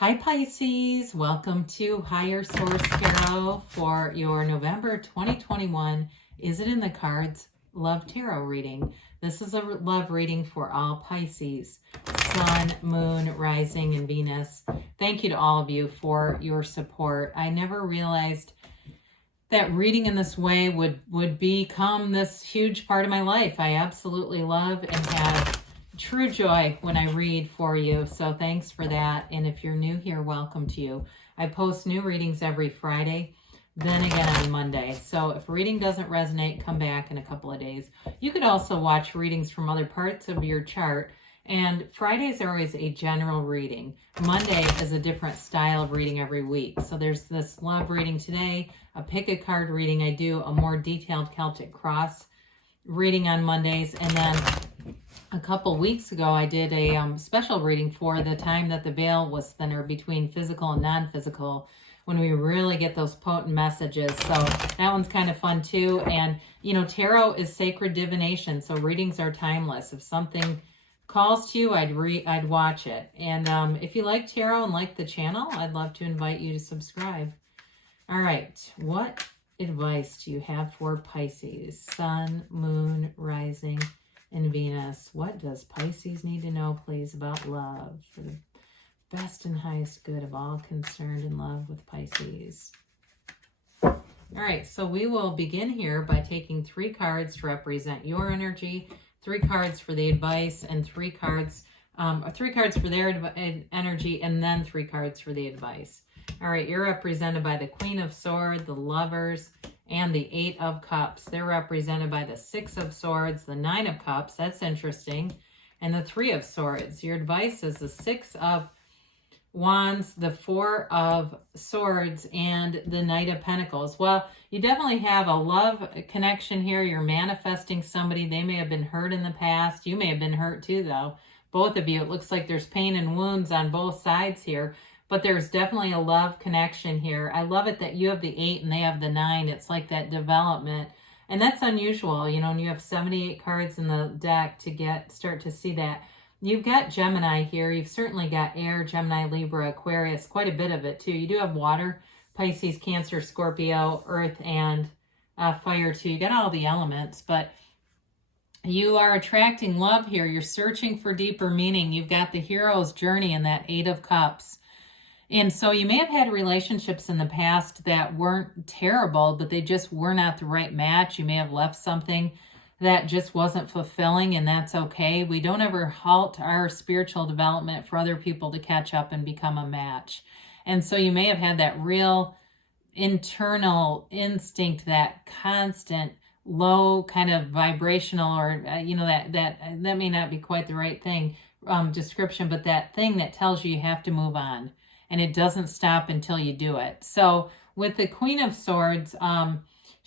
Hi Pisces, welcome to Higher Source Tarot for your November 2021 Is It in the Cards Love Tarot reading. This is a love reading for all Pisces, Sun, Moon, Rising, and Venus. Thank you to all of you for your support. I never realized that reading in this way would become this huge part of my life. I absolutely love and have true joy when I read for you, so thanks for that. And if you're new here, welcome to you. I post new readings every Friday, then again on Monday. So if reading doesn't resonate, come back in a couple of days. You could also watch readings from other parts of your chart, and Fridays are always a general reading. Monday is a different style of reading every week. So there's this love reading today, a pick a card reading. I do a more detailed Celtic cross reading on Mondays, and then a couple weeks ago, I did a special reading for the time that the veil was thinner between physical and non-physical, when we really get those potent messages. So that one's kind of fun too. And, you know, tarot is sacred divination, so readings are timeless. If something calls to you, I'd watch it. And if you like tarot and like the channel, I'd love to invite you to subscribe. All right, what advice do you have for Pisces? Sun, Moon, Rising, and Venus. What does Pisces need to know, please, about love for the best and highest good of all concerned in love with Pisces? All right, so we will begin here by taking 3 cards to represent your energy, 3 cards for the advice, and 3 cards for their energy, and then 3 cards for the advice. All right, you're represented by the Queen of Swords, the Lovers, and the 8 of Cups. They're represented by the 6 of Swords, the 9 of Cups. That's interesting. And the 3 of Swords. Your advice is the 6 of Wands, the 4 of Swords, and the Knight of Pentacles. Well, you definitely have a love connection here. You're manifesting somebody. They may have been hurt in the past. You may have been hurt too, though. Both of you. It looks like there's pain and wounds on both sides here. But there's definitely a love connection here. I love it that you have the 8 and they have the 9. It's like that development. And that's unusual, you know, and you have 78 cards in the deck to start to see that. You've got Gemini here. You've certainly got air, Gemini, Libra, Aquarius, quite a bit of it too. You do have water, Pisces, Cancer, Scorpio, earth, and fire too. You got all the elements, but you are attracting love here. You're searching for deeper meaning. You've got the hero's journey in that 8 of Cups. And so you may have had relationships in the past that weren't terrible, but they just were not the right match. You may have left something that just wasn't fulfilling, and that's okay. We don't ever halt our spiritual development for other people to catch up and become a match. And so you may have had that real internal instinct, that constant low kind of vibrational, or you know, that may not be quite the right thing description, but that thing that tells you have to move on. And it doesn't stop until you do it. So with the Queen of Swords,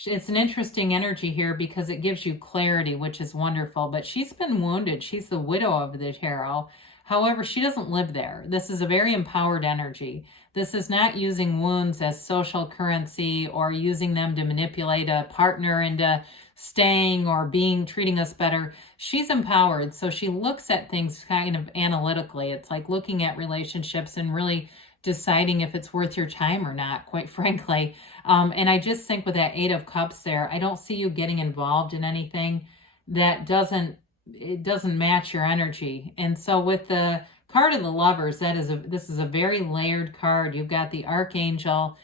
it's an interesting energy here because it gives you clarity, which is wonderful. But she's been wounded. She's the widow of the tarot. However, she doesn't live there. This is a very empowered energy. This is not using wounds as social currency or using them to manipulate a partner into staying or treating us better. She's empowered. So she looks at things kind of analytically. It's like looking at relationships and really deciding if it's worth your time or not, quite frankly. And I just think with that 8 of Cups there, I don't see you getting involved in anything that doesn't match your energy. And so with the card of the Lovers, this is a very layered card. You've got the Archangel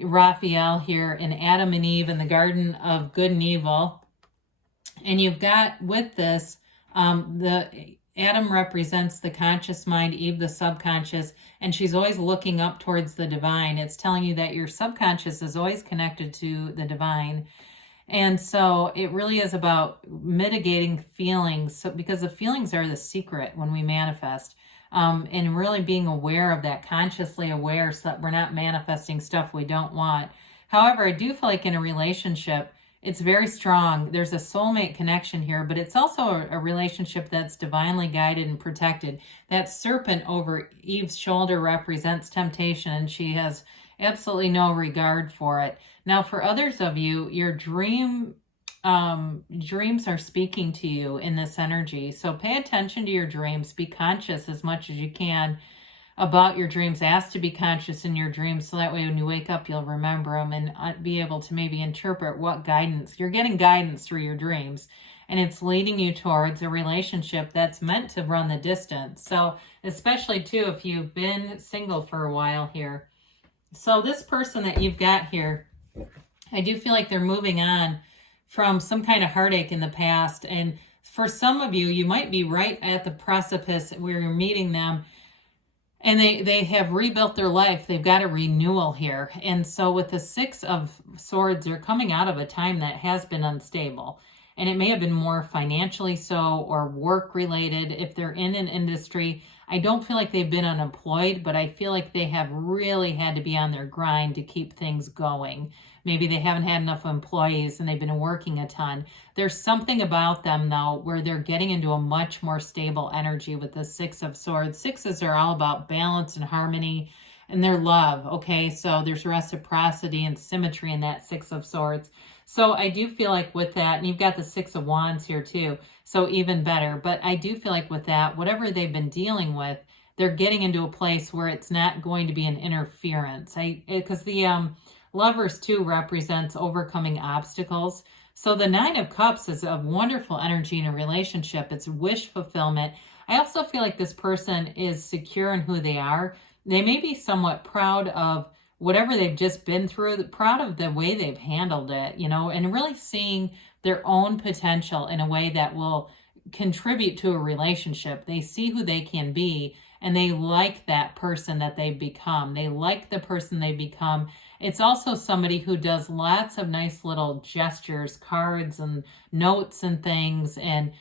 Raphael here in Adam and Eve in the Garden of Good and Evil. And you've got with this, the Adam represents the conscious mind, Eve the subconscious, and she's always looking up towards the divine. It's telling you that your subconscious is always connected to the divine. And so it really is about mitigating feelings, because the feelings are the secret when we manifest, and really being aware of that, consciously aware, so that we're not manifesting stuff we don't want. However, I do feel like in a relationship, it's very strong. There's a soulmate connection here, but it's also a relationship that's divinely guided and protected. That serpent over Eve's shoulder represents temptation, and she has absolutely no regard for it. Now, for others of you, your dreams are speaking to you in this energy. So pay attention to your dreams. Be conscious as much as you can about your dreams. Ask to be conscious in your dreams so that way when you wake up, you'll remember them and be able to maybe interpret what guidance. You're getting guidance through your dreams, and it's leading you towards a relationship that's meant to run the distance. So especially too, if you've been single for a while here. So this person that you've got here, I do feel like they're moving on from some kind of heartache in the past. And for some of you, you might be right at the precipice where you're meeting them, and they have rebuilt their life. They've got a renewal here. And so with the Six of Swords, they're coming out of a time that has been unstable. And it may have been more financially so or work related. If they're in an industry, I don't feel like they've been unemployed, but I feel like they have really had to be on their grind to keep things going. Maybe they haven't had enough employees and they've been working a ton. There's something about them, though, where they're getting into a much more stable energy with the Six of Swords. Sixes are all about balance and harmony and their love, okay? So there's reciprocity and symmetry in that Six of Swords. So I do feel like with that, and you've got the Six of Wands here too, so even better. But I do feel like with that, whatever they've been dealing with, they're getting into a place where it's not going to be an interference. Because the Lovers too represents overcoming obstacles. So the Nine of Cups is a wonderful energy in a relationship. It's wish fulfillment. I also feel like this person is secure in who they are. They may be somewhat proud of whatever they've just been through, proud of the way they've handled it, you know, and really seeing their own potential in a way that will contribute to a relationship. They see who they can be, and they like that person that they've become. They like the person they become. It's also somebody who does lots of nice little gestures, cards and notes and things, and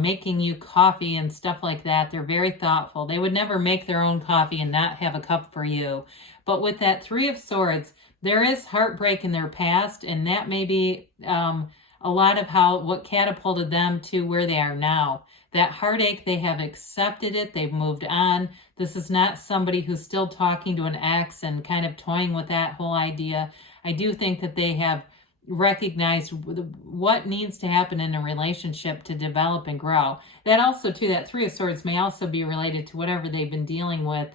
making you coffee and stuff like that. They're very thoughtful. They would never make their own coffee and not have a cup for you. But with that Three of Swords, there is heartbreak in their past, and that may be a lot of what catapulted them to where they are now. That heartache, they have accepted it. They've moved on. This is not somebody who's still talking to an ex and kind of toying with that whole idea. I do think that they have recognized what needs to happen in a relationship to develop and grow. That also, too, that Three of Swords may also be related to whatever they've been dealing with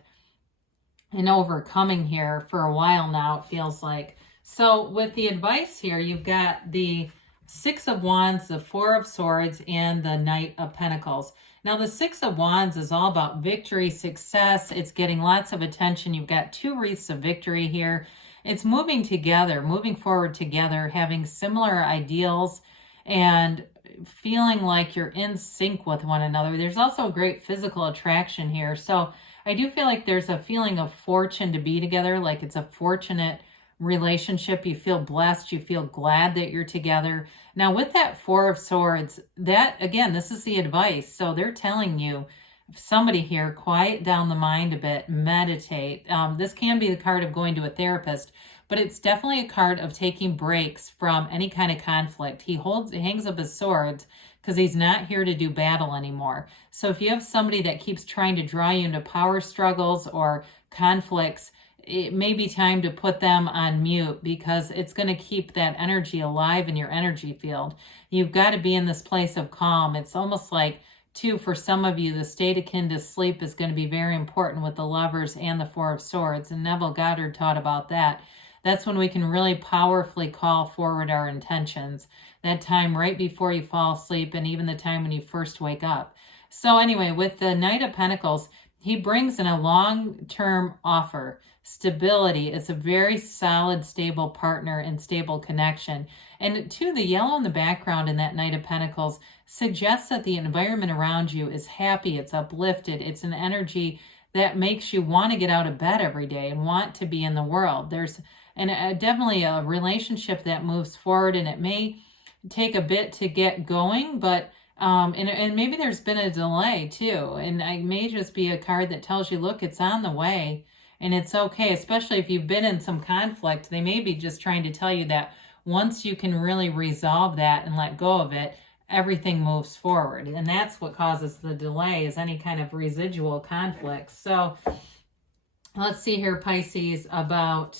and overcoming here for a while now, it feels like. So with the advice here, you've got the Six of Wands, the Four of Swords, and the Knight of Pentacles. Now, the Six of Wands is all about victory, success. It's getting lots of attention. You've got two wreaths of victory here. It's moving together, moving forward together, having similar ideals, and feeling like you're in sync with one another. There's also a great physical attraction here. So I do feel like there's a feeling of fortune to be together, like it's a fortunate relationship. You feel blessed. You feel glad that you're together. Now, with that Four of Swords, that, again, this is the advice. So they're telling you, somebody here, quiet down the mind a bit, meditate. This can be the card of going to a therapist, but it's definitely a card of taking breaks from any kind of conflict. He hangs up his swords because he's not here to do battle anymore. So if you have somebody that keeps trying to draw you into power struggles or conflicts, it may be time to put them on mute, because it's going to keep that energy alive in your energy field. You've got to be in this place of calm. It's almost like, too, for some of you, the state akin to sleep is going to be very important with the Lovers and the Four of Swords. And Neville Goddard taught about that. That's when we can really powerfully call forward our intentions. That time right before you fall asleep, and even the time when you first wake up. So anyway, with the Knight of Pentacles, he brings in a long-term offer, stability. It's a very solid, stable partner and stable connection. And two, the yellow in the background in that Knight of Pentacles suggests that the environment around you is happy, it's uplifted, it's an energy that makes you want to get out of bed every day and want to be in the world. There's definitely a relationship that moves forward, and it may take a bit to get going, but and maybe there's been a delay too, and it may just be a card that tells you, look, it's on the way and it's okay. Especially if you've been in some conflict, they may be just trying to tell you that once you can really resolve that and let go of it, everything moves forward. And that's what causes the delay, is any kind of residual conflict. So let's see here, Pisces, about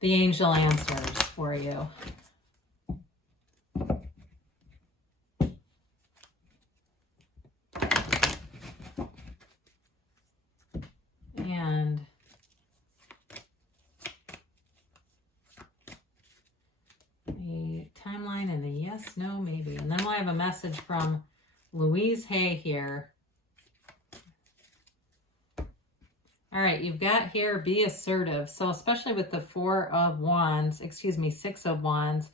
the angel answers for you. I have a message from Louise Hay here. All right, you've got here, be assertive. So especially with the 4 of Wands, excuse me, 6 of Wands,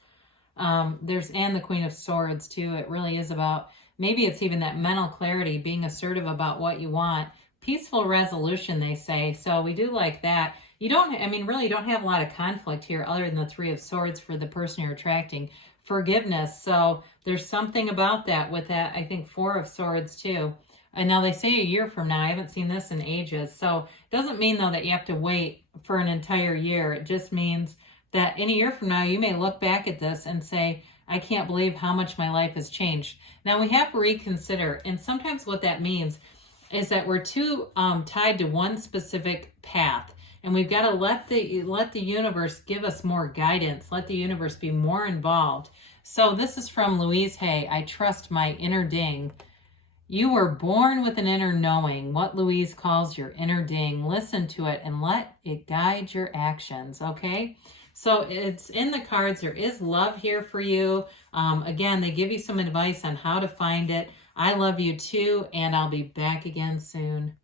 and the Queen of Swords too. It really is about, maybe it's even that mental clarity, being assertive about what you want. Peaceful resolution, they say. So we do like that. You don't, I mean, really don't have a lot of conflict here other than the 3 of Swords for the person you're attracting. Forgiveness. So there's something about that with that, I think, 4 of Swords too. And now they say a year from now. I haven't seen this in ages. So it doesn't mean, though, that you have to wait for an entire year. It just means that in a year from now, you may look back at this and say, I can't believe how much my life has changed. Now, we have to reconsider. And sometimes what that means is that we're too tied to one specific path. And we've got to let the universe give us more guidance. Let the universe be more involved. So this is from Louise Hay. I trust my inner ding. You were born with an inner knowing, what Louise calls your inner ding. Listen to it and let it guide your actions, okay? So it's in the cards. There is love here for you. Again, they give you some advice on how to find it. I love you too, and I'll be back again soon.